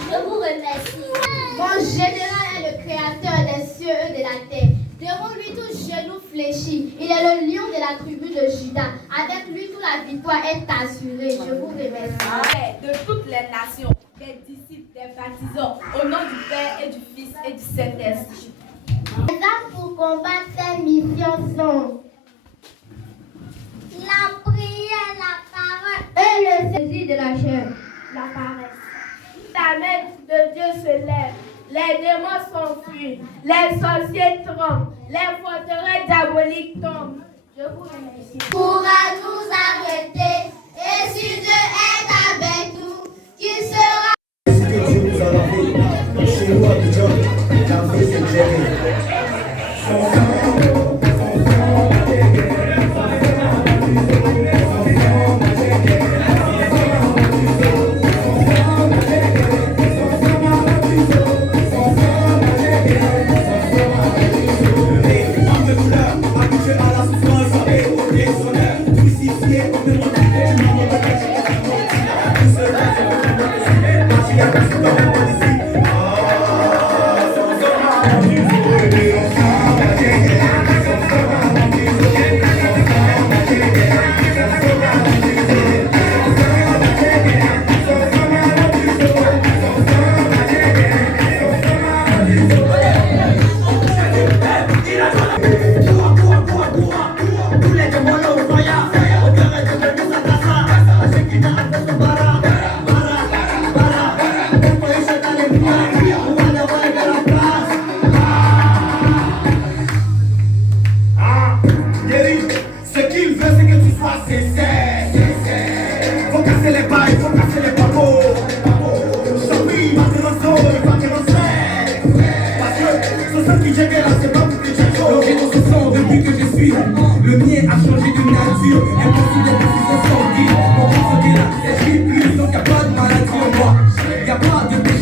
Je vous remercie. Mon général est le créateur des cieux et de la terre. Devant lui, tout genou fléchit. Il est le lion de la tribu de Juda. Avec lui, toute la victoire est assurée. Je vous remercie. De toutes les nations, des disciples, des baptisants, au nom du Père et du Fils et du Saint-Esprit. Les armes pour combattre ces missions sont la prière, la parole et le saisir de la chair. La paresse. La main de Dieu se lève. Les démons s'enfuient, les sorciers tremblent, les forteresses diaboliques tombent. Je vous remercie. Pourra nous arrêter, et si Dieu est avec nous, qui sera. Ce que Dieu nous a donné, chez nous à Abidjan, la vie c'est géré. Le mien a changé de nature, impossible d'être si sorti. Mon corps est là, c'est chez plus, donc y'a pas de maladie en moi. Y'a pas de péché.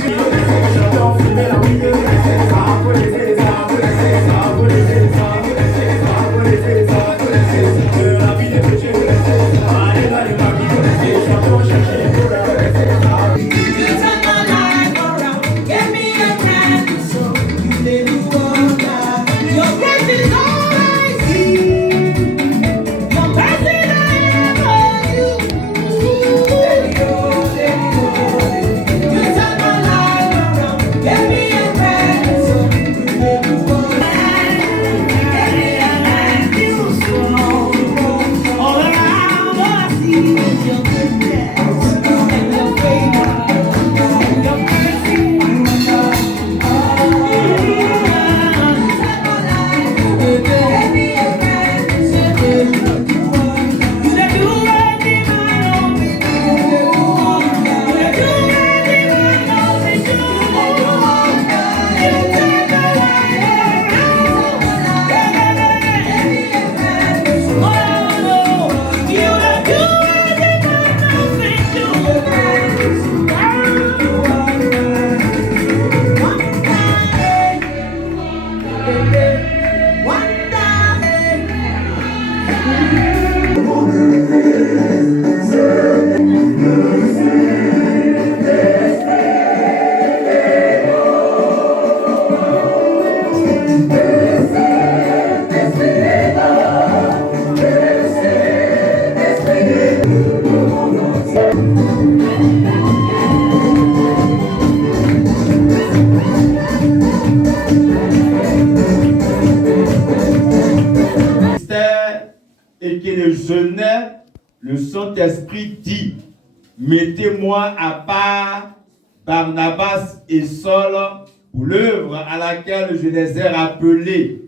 Et que le jeûnait, le Saint-Esprit dit, mettez-moi à part Barnabas et Saul pour l'œuvre à laquelle je les ai rappelés.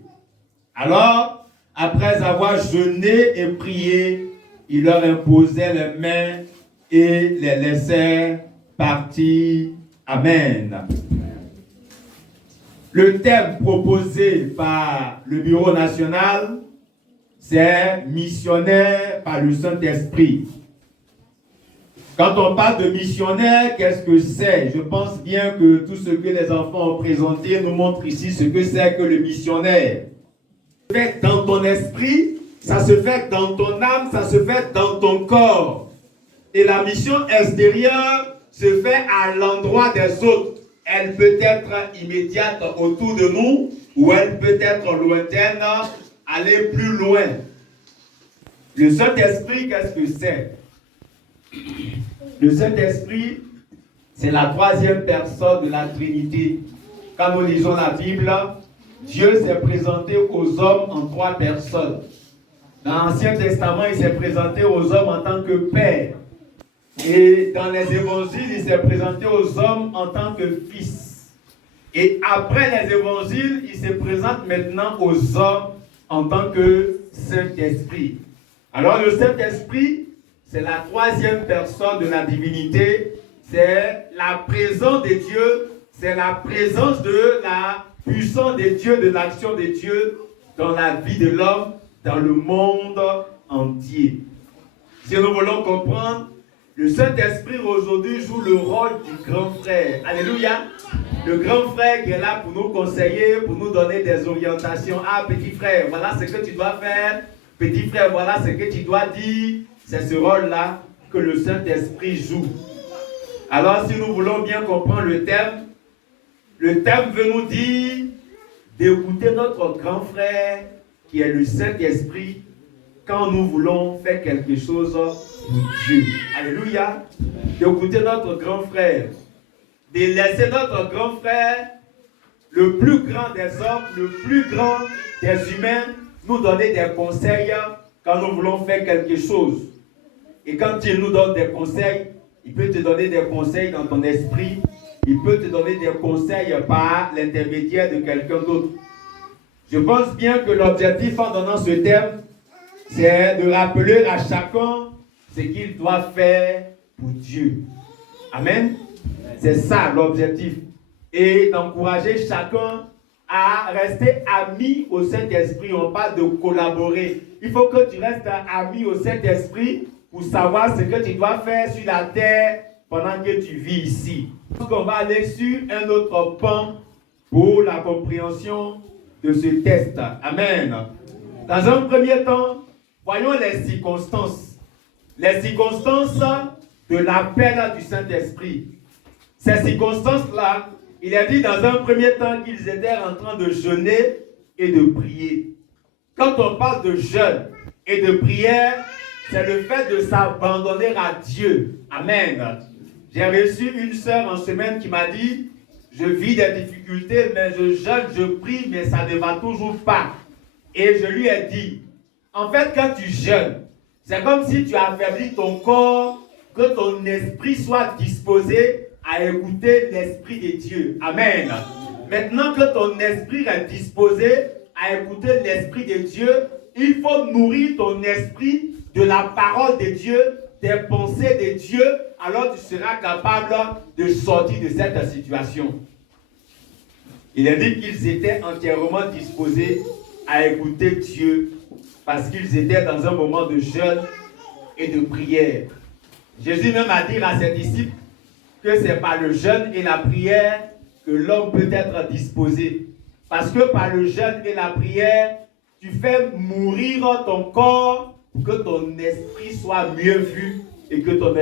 Alors, après avoir jeûné et prié, il leur imposait les mains et les laissait partir. Amen. Le thème proposé par le Bureau national, c'est missionnaire par le Saint-Esprit. Quand on parle de missionnaire, qu'est-ce que c'est? Je pense bien que tout ce que les enfants ont présenté nous montre ici ce que c'est que le missionnaire. Ça se fait dans ton esprit, ça se fait dans ton âme, ça se fait dans ton corps. Et la mission extérieure, se fait à l'endroit des autres. Elle peut être immédiate autour de nous ou elle peut être lointaine, aller plus loin. Le Saint-Esprit, qu'est-ce que c'est? Le Saint-Esprit, c'est la troisième personne de la Trinité. Quand nous lisons la Bible, Dieu s'est présenté aux hommes en trois personnes. Dans l'Ancien Testament, il s'est présenté aux hommes en tant que Père. Et dans les évangiles, il s'est présenté aux hommes en tant que Fils. Et après les évangiles, il se présente maintenant aux hommes en tant que Saint-Esprit. Alors le Saint-Esprit, c'est la troisième personne de la divinité. C'est la présence de Dieu. C'est la présence de la puissance de Dieu, de l'action de Dieu dans la vie de l'homme, dans le monde entier. Si nous voulons comprendre, le Saint-Esprit aujourd'hui joue le rôle du grand frère. Alléluia. Le grand frère qui est là pour nous conseiller, pour nous donner des orientations. Ah, petit frère, voilà ce que tu dois faire. Petit frère, voilà ce que tu dois dire. C'est ce rôle-là que le Saint-Esprit joue. Alors, si nous voulons bien comprendre le thème veut nous dire d'écouter notre grand frère qui est le Saint-Esprit quand nous voulons faire quelque chose pour Dieu. Alléluia. D'écouter notre grand frère. De laisser notre grand frère, le plus grand des hommes, le plus grand des humains, nous donner des conseils quand nous voulons faire quelque chose. Et quand il nous donne des conseils, il peut te donner des conseils dans ton esprit. Il peut te donner des conseils par l'intermédiaire de quelqu'un d'autre. Je pense bien que l'objectif en donnant ce thème, c'est de rappeler à chacun ce qu'il doit faire pour Dieu. Amen. C'est ça l'objectif. Et d'encourager chacun à rester ami au Saint-Esprit. On parle de collaborer. Il faut que tu restes ami au Saint-Esprit pour savoir ce que tu dois faire sur la terre pendant que tu vis ici. On va aller sur un autre pan pour la compréhension de ce test. Amen. Dans un premier temps, voyons les circonstances. Les circonstances de l'appel du Saint-Esprit. Ces circonstances-là, il a dit dans un premier temps qu'ils étaient en train de jeûner et de prier. Quand on parle de jeûne et de prière, c'est le fait de s'abandonner à Dieu. Amen. J'ai reçu une sœur en semaine qui m'a dit, je vis des difficultés, mais je jeûne, je prie, mais ça ne va toujours pas. Et je lui ai dit, en fait, quand tu jeûnes, c'est comme si tu affaiblis ton corps, que ton esprit soit disposé à écouter l'Esprit de Dieu. Amen. Maintenant que ton esprit est disposé à écouter l'Esprit de Dieu, il faut nourrir ton esprit de la parole de Dieu, des pensées de Dieu, alors tu seras capable de sortir de cette situation. Il a dit qu'ils étaient entièrement disposés à écouter Dieu parce qu'ils étaient dans un moment de jeûne et de prière. Jésus même a dit à ses disciples que c'est par le jeûne et la prière que l'homme peut être disposé. Parce que par le jeûne et la prière, tu fais mourir ton corps pour que ton esprit soit mieux vu et que ton